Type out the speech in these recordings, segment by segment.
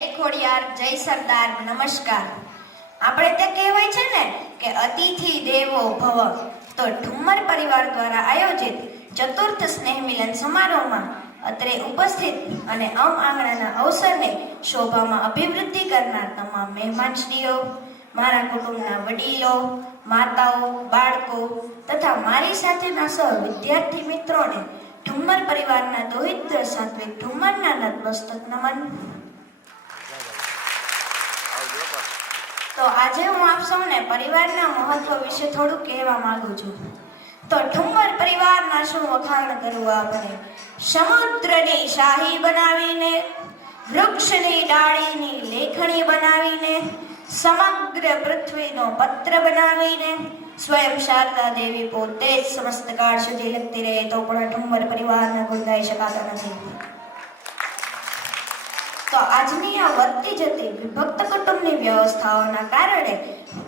જય ખોડિયાર, જય સરદાર, નમસ્કાર। આપણે તે કહેવાય છે ને કે અતિથિ દેવો ભવ, તો ઠુમ્મર પરિવાર દ્વારા આયોજિત ચતુર્થ સ્નેહ મિલન સમારોહમાં અત્રે ઉપસ્થિત અને આંગણાના અવસરને શોભામાં અભિવૃદ્ધિ કરનાર તમામ મહેમાનશ્રીઓ, મારા કુટુંબના વડીલો, માતાઓ, બાળકો તથા મારી સાથેના સહ વિદ્યાર્થી મિત્રોને ઠુમ્મર પરિવારના દોહિત્ર સાત્વિક ઠુમ્મરના નતમસ્તક નમન। તો આજે હું આપ સૌને પરિવારના મહત્વ વિશે થોડું કહેવા માંગુ છું। તો ઠુમ્મર પરિવારના શું વખાણ કરવું આપણે। સમુદ્રની શાહી બનાવીને, વૃક્ષની ડાળીની લેખણી બનાવીને, સમગ્ર પૃથ્વીનો પત્ર બનાવીને, સ્વયં શારદા દેવી પોતે જ સમસ્ત કાળ સુધી લખતી રહે તો પણ ઠુમ્મર પરિવારના ગુણ ગાઈ શકાતા નથી। તો આજની આ વધતી જતી વિભક્ત કુટુંબની વ્યવસ્થાઓના કારણે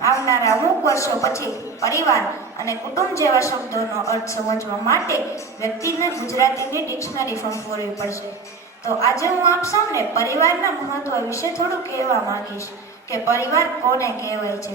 આવનારા અમુક વર્ષો પછી પરિવાર અને કુટુંબ જેવા શબ્દોનો અર્થ સમજવા માટે વ્યક્તિને ગુજરાતીની ડિક્શનરી ફંફોરવી પડશે। તો આજે હું આપ સૌને પરિવારના મહત્વ વિશે થોડું કહેવા માંગીશ કે પરિવાર કોને કહેવાય છે।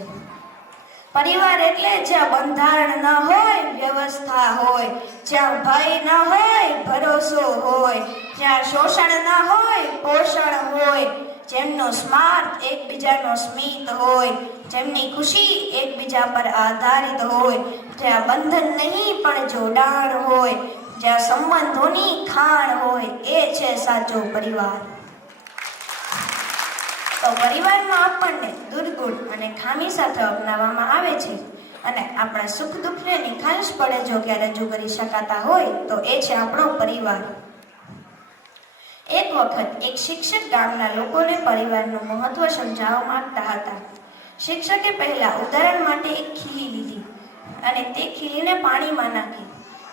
પરિવાર એટલે જ્યાં બંધારણ ન હોય, વ્યવસ્થા હોય, જ્યાં ભય ન હોય, ભરોસો હોય, જ્યાં શોષણ ન હોય, પોષણ હોય, જેમનો સ્માર્થ એકબીજાનો સ્મિત હોય, જેમની ખુશી એકબીજા પર આધારિત હોય, જ્યાં બંધન નહીં પણ જોડાણ હોય, જ્યાં સંબંધોની ખાણ હોય, એ છે સાચો પરિવાર। તો પરિવારમાં આપણને દુર્ગુણ અને ખામી સાથે અપનાવવામાં આવે છે અને આપણા સુખ દુઃખને નિખાલસ પડે જો કે રજૂ કરી શકાતા હોય તો એ છે આપણો પરિવાર। એક વખત એક શિક્ષક ગામના લોકોને પરિવારનું મહત્વ સમજાવવા માંગતા હતા। શિક્ષકે પહેલા ઉદાહરણ માટે એક ખીલી લીધી અને તે ખીલીને પાણીમાં નાખી,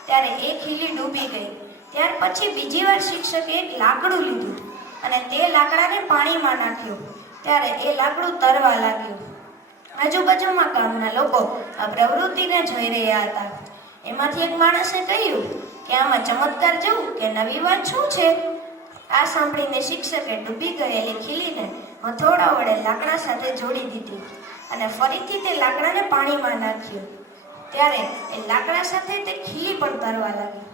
ત્યારે એ ખીલી ડૂબી ગઈ। ત્યાર પછી બીજી વાર શિક્ષકે એક લાકડું લીધું અને તે લાકડાને પાણીમાં નાખ્યું, ત્યારે એ લાકડું તરવા લાગ્યું। આજુબાજુમાં ગામના લોકો આ પ્રવૃત્તિને જોઈ રહ્યા હતા। એમાંથી એક માણસે કહ્યું કે આમાં ચમત્કાર જેવું કે નવી વાત શું છે। આ સાંભળીને શિક્ષકે ડૂબી ગયેલી ખીલીને હથોડા વડે લાકડા સાથે જોડી દીધી અને ફરીથી તે લાકડાને પાણીમાં નાખ્યું, ત્યારે એ લાકડા સાથે તે ખીલી પણ તરવા લાગી।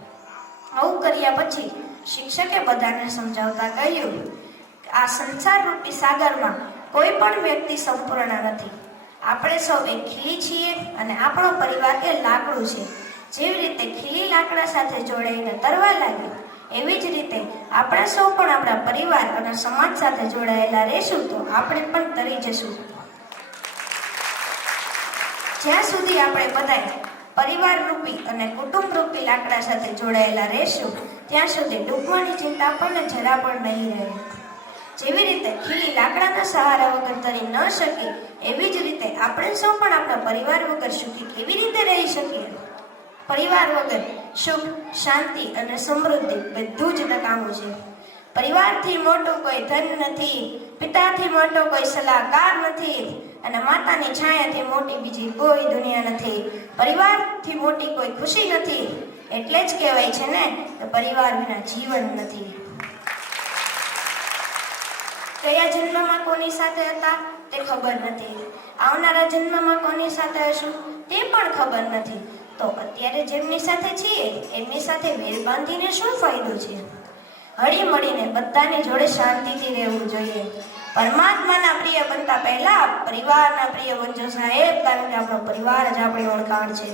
આવું કર્યા પછી શિક્ષકે બધાને સમજાવતા કહ્યું કે આ સંસાર રૂપી સાગરમાં કોઈ પણ વ્યક્તિ સંપૂર્ણ નથી। આપણે સૌ એક ખીલી છીએ અને આપણો પરિવાર એ લાકડું છે। જેવી રીતે ખીલી લાકડા સાથે જોડાઈને તરવા લાગી, એવી જ રીતે આપણે સૌ પણ આપણા પરિવાર અને સમાજ સાથે જોડાયેલા રહેશું તો આપણે પણ તરી જશું। જ્યાં સુધી આપણે બધા પરિવાર રૂપી અને કુટુંબ રૂપી લાકડા સાથે જોડાયેલા રહેશું ત્યાં સુધી ડૂબવાની ચિંતા આપણને જરા પણ નહીં રહે। જેવી રીતે ખીલી લાકડાના સહારા વગર તરી ન શકે, એવી જ રીતે આપણે સૌ પણ આપણા પરિવાર વગર સુખી કેવી રીતે રહી શકીએ। પરિવાર વગર સુખ, શાંતિ અને સમૃદ્ધિ બધું જ નકામું છે। પરિવારથી મોટું કોઈ ધન નથી, પિતાથી મોટો કોઈ સલાહકાર નથી અને માતાની છાયાથી મોટી બીજી કોઈ દુનિયા નથી। પરિવારથી મોટી કોઈ ખુશી નથી, એટલે જ કહેવાય છે ને કે પરિવાર વિના જીવન નથી। કયા જન્મમાં કોની સાથે હતા તે ખબર નથી, આવનારા જન્મમાં કોની સાથે હશું તે પણ ખબર નથી। તો અત્યારે જેમની સાથે છીએ એમની સાથે વેર બાંધીને શું ફાયદો છે। હળી મળીને બધાની જોડે શાંતિથી રહેવું જોઈએ। પરમાત્માના પ્રિય બનતા પહેલા પરિવારના પ્રિય બનજો સાહેબ, કારણ કે આપણો પરિવાર જ આપણી ઓળખાણ છે।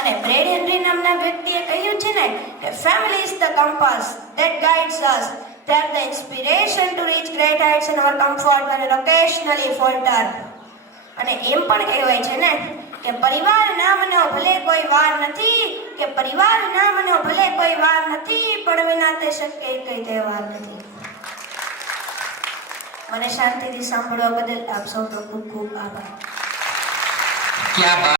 અને બ્રેડ હેનરી નામના વ્યક્તિએ કહ્યું છે ને કે family is the compass that guides us, they are the inspiration to reach great heights and our comfort when we occasionally falter। અને એમ પણ કહેવાય છે ને કે પરિવાર નામનો ભલે કોઈ વાર નથી, કે પરિવાર નામનો ભલે કોઈ વાર નથી, પણ વિના તે શક્ય કઈ તહેવાર નથી। મને શાંતિથી સાંભળવા બદલ આપ સૌનો ખૂબ ખૂબ આભાર।